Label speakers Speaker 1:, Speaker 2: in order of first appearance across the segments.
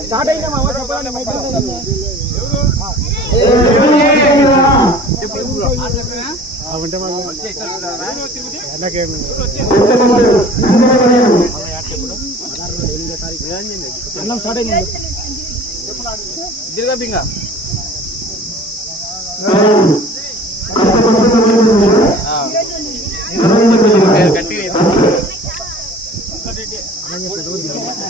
Speaker 1: Start అయిందా మామ చెప్పండి ఉంటే మాకు అన్నం స్టార్ట్ అయింది దీర్ఘ బింగా గట్టిగా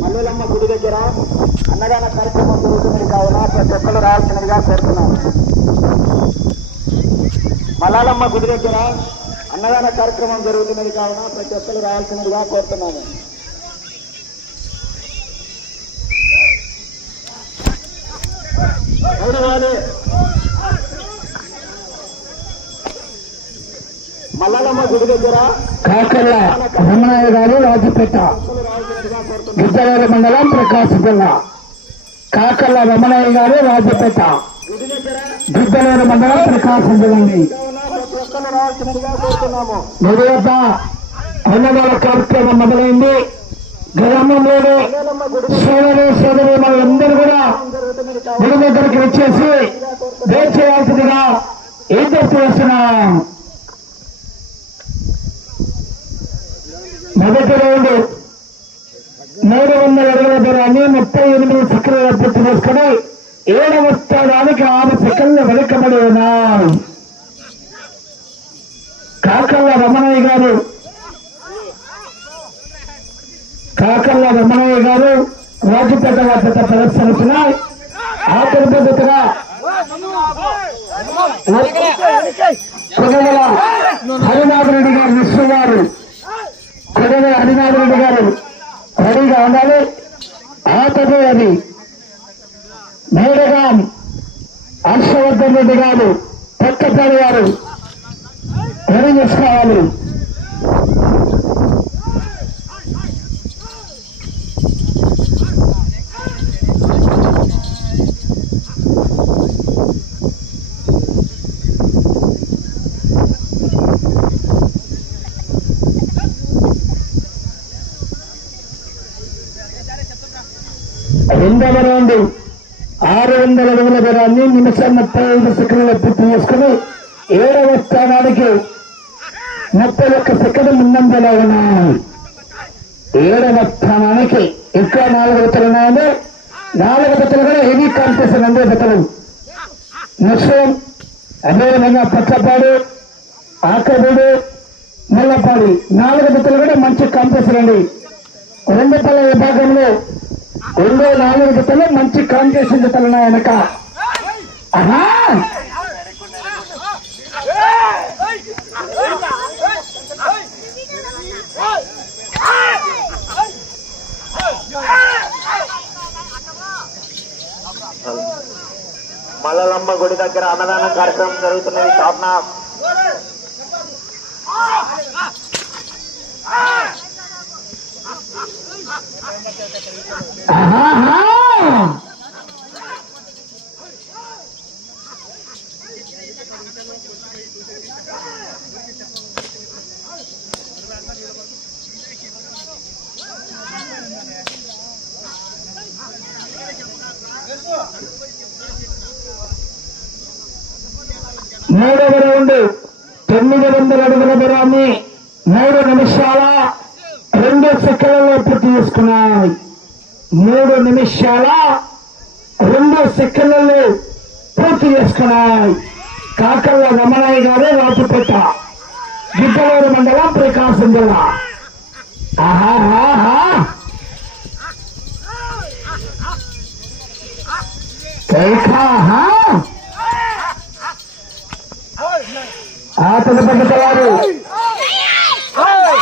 Speaker 1: మల్లెలమ్మ గుడి దగ్గర అన్నదాన కార్యక్రమం జరుగుతుంది కావున ప్రతి ఒక్కరు రావాల్సినదిగా కోరుతున్నాను మల్లాలమ్మ గుడి దగ్గర అన్నదాన కార్యక్రమం జరుగుతున్నది కావున ప్రతి ఒక్కరు రావాల్సినదిగా కోరుతున్నాను మల్లాలమ్మ గుడి దగ్గర
Speaker 2: కాకర్ల రమణయ్య గారు రాజుపేట గిద్దవేల మండలం ప్రకాశం జిల్లా. కాకర్ల రమణయ్య గారు రాజుపేట
Speaker 1: గుడి
Speaker 2: మండలం ప్రకాశం జిల్లా అండి అన్నదాన కార్యక్రమం మొదలైంది. గ్రామంలోని సోదరి సోదరి వాళ్ళందరూ కూడా
Speaker 1: జరుగుతున్నది
Speaker 2: గుడి దగ్గరికి వచ్చేసి వేచి చేయాల్సిందిగా ఏం చేస్తున్నాం మొదటి రౌండ్ మూడు వందల అరవై దూరాన్ని ముప్పై ఎనిమిది సెకండ్ల పూర్తి చేసుకుని ఏడవ స్థానానికి ఆరు సెకండ్లు వెనుకబడి ఉన్నాయి. కాకల్ల రమణయ్య గారు కాకల్ల రమణయ్య గారు రాజపేట వార్త ప్రదర్శనిస్తున్నాయి ఆ పద్ధతిగా కొడగల హరినాథ్ రెడ్డి గారు విష్ణు గారు కొడగల హరినాథ్ రెడ్డి గారు రెడీగా ఉండాలి. ఆ అది. మేడగా హర్షవర్ధన్ రెడ్డి గారు పక్కపాడి గారు రెడీ చేసుకోవాలి. రెండవ రౌండ్ ఆరు వందల అడుగుల దూరాన్ని నిమిషం ముప్పై ఐదు సెకండ్లు పూర్తి చేసుకుని ఏడవ స్థానానికి ముప్పై ఒక్క సెకండ్ ముందంజలో ఉన్నాయి. ఏడవ స్థానానికి ఇంకా నాలుగు జతలు ఉన్నాయని నాలుగు జతలు కూడా హెవీ కాంపిటీషన్ అందే జతలు. నిశ్చయం అదేవిధంగా పచ్చపాడు ఆకబూడు ముల్లపాడి నాలుగు జతలు కూడా మంచి కాంపిటీషన్ అండి. రెండు పళ్ళ విభాగంలో రెండో నాలుగు తల మంచి కాంపిటీషన్ జతలు ఉన్నాయి ఆహా!
Speaker 1: మల్లలమ్మ గుడి దగ్గర అన్నదానం కార్యక్రమం జరుగుతున్నది. కావున
Speaker 2: మూడవ రౌండ్ తొమ్మిది వందల అడుగుల దూరాన్ని మూడు నిమిషాల రెండు సెకండ్లలో పూర్తి చేసుకున్నాయి. మూడు నిమిషాల రెండు సెకండ్లలో పూర్తి చేసుకున్నాయి. కాకల్ల రమణయ్య గారు రాజుపేట గిద్దలూరు మండలం ప్రకాశం జిల్లా. ఆహాహా తదుపరి వారు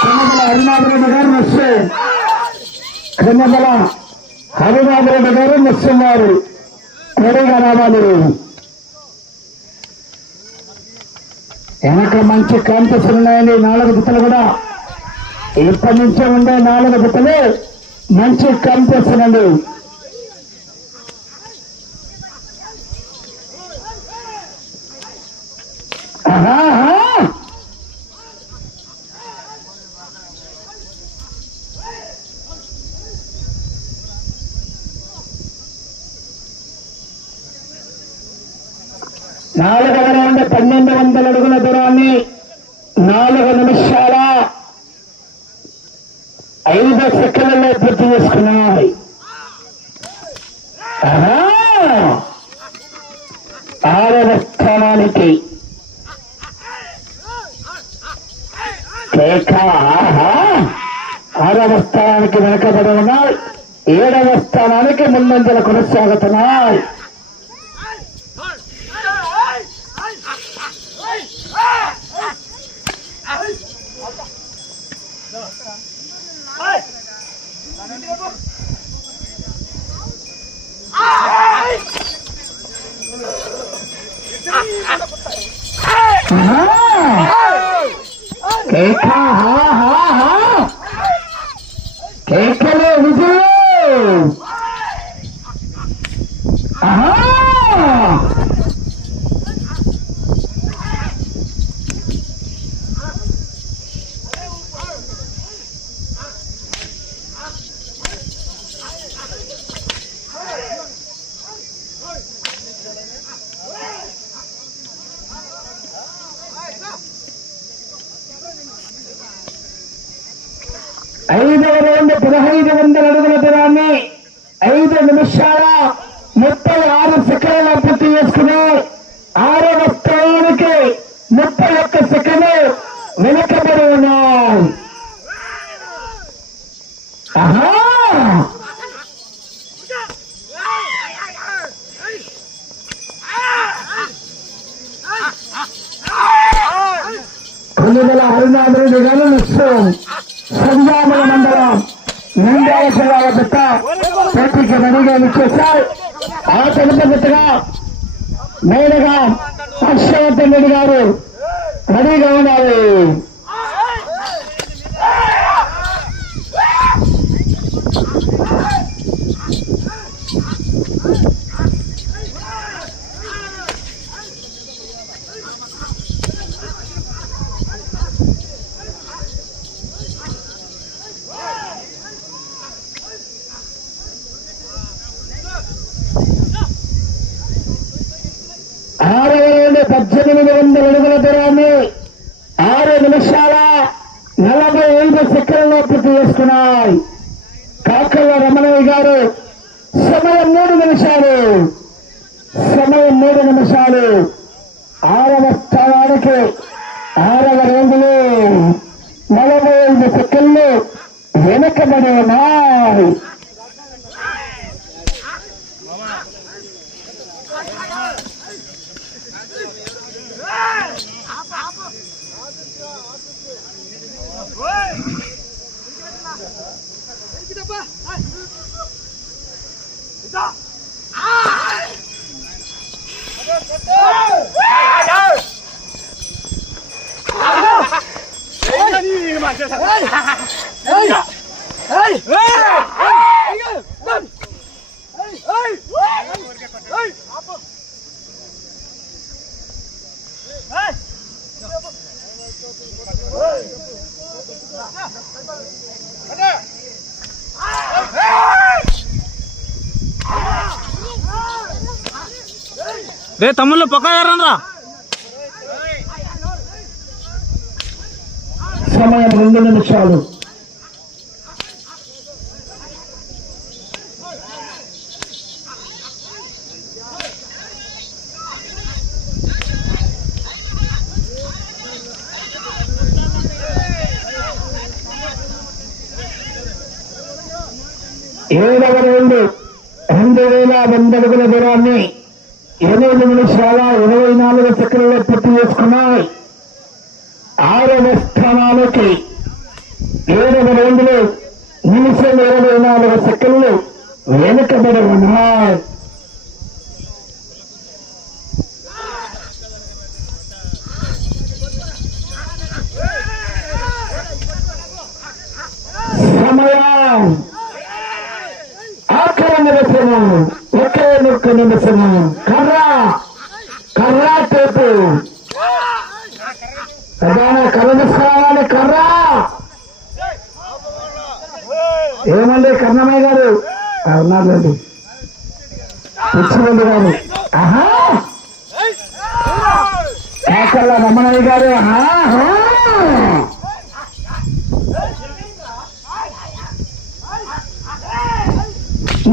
Speaker 2: కన్నమల హరినాథరెడ్డి గారు నచ్చు కన్నమల హరినాథరెడ్డి గారు నచ్చున్నారు కోరేగా రావాలి. వెనక మంచి కాంపిటీషన్ ఉన్నాయండి నాలుగు జతలు కూడా ఇప్పటి నుంచే ఉండే నాలుగు జతలు మంచి కాంపిటీషన్ అండి ఆహా, ఆహా. నాలుగవ రౌండ్ పన్నెండు వందల అడుగుల దూరాన్ని నాలుగు నిమిషాల ఐదు సెకండ్లలో పూర్తి చేసుకున్నాయి. ఆరవ స్థానానికి ఆరవ స్థానానికి వెనకబడి ఉన్నాయి. ఏడవ స్థానానికి ముందంజలు కొనసాగుతున్నాయి. देखा हवा हवा పదహైదు వందల అడుగుల దూరాన్ని ఐదు నిమిషాల ముప్పై ఆరు సెకండ్ల పూర్తి చేసుకుని ఆరవ స్థానానికి ముప్పై ఒక్క సెకండ్ వెనకబడి ఉన్నాయి ఆహా కొన్నిదల హరినాథరెడ్డి గారు నష్టం సంజామల మండలం నిందాల జిల్లాల పెద్ద పోటీకి రెడీగా ఇచ్చేశారు. ఆ తెలుపుగా మేడగా హర్షవర్ధన్ రెడ్డి గారు రెడీగా ఉన్నారు ఆరు నుండి పద్దెనిమిది వందల అడుగుల దూరాన్ని ఆరు నిమిషాల నలభై ఐదు సెకండ్లో పూర్తి చేసుకున్నాయి కాకల్ల రమణయ్య గారు సమయం మూడు నిమిషాలు. సమయం మూడు నిమిషాలు. ఆరవ స్థానానికి ఆరవ రోజులు నలభై ఐదు సెకండ్లు వెనుకబడి ఉన్నాయి. はい。
Speaker 3: రే తమ్ముళ్ళు పక్క ఎర్రనరా
Speaker 2: సమయం రెండు నిమిషాలు. ఏడవ రెండు రెండు వేల వంద అడుగుల దూరాన్ని ఎనిమిది నిమిషాల ఇరవై నాలుగు సెకండ్లు పూర్తి చేసుకున్నాయి. ఆరవ స్థానానికి ఏడవ రెండులో నిమిషం ఇరవై నాలుగు సెకండ్లు వెనుకబడి ఉన్నాయి సమయం ఆఖరి నిమిషము ఒకే ఒక్క నిమిషము కర్ర. కర్ర టేపు ప్రధాన కర్ర. ఏమండి కర్ణమయ్య గారు? ఉన్నారులేండి పిచ్చిరెడ్డి గారు. ఆహా! కాకర్ల రమణయ్య గారు. ఆహా!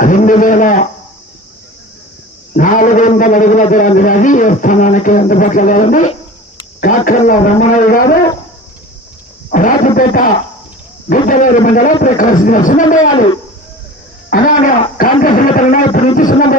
Speaker 2: రెండు వేల నాలుగు వందల అడుగుల దూరాన్ని రాగి ఏ స్థానానికి అందుబాటులో లేదండి. కాకర్ల రమణయ్య గారు రాజపేట గుడ్డలేరు మండలం ప్రకాశించిన సున్నం వేయాలి అలాగా కాంగ్రెస్ నేతలు ఇప్పటి నుంచి సున్నం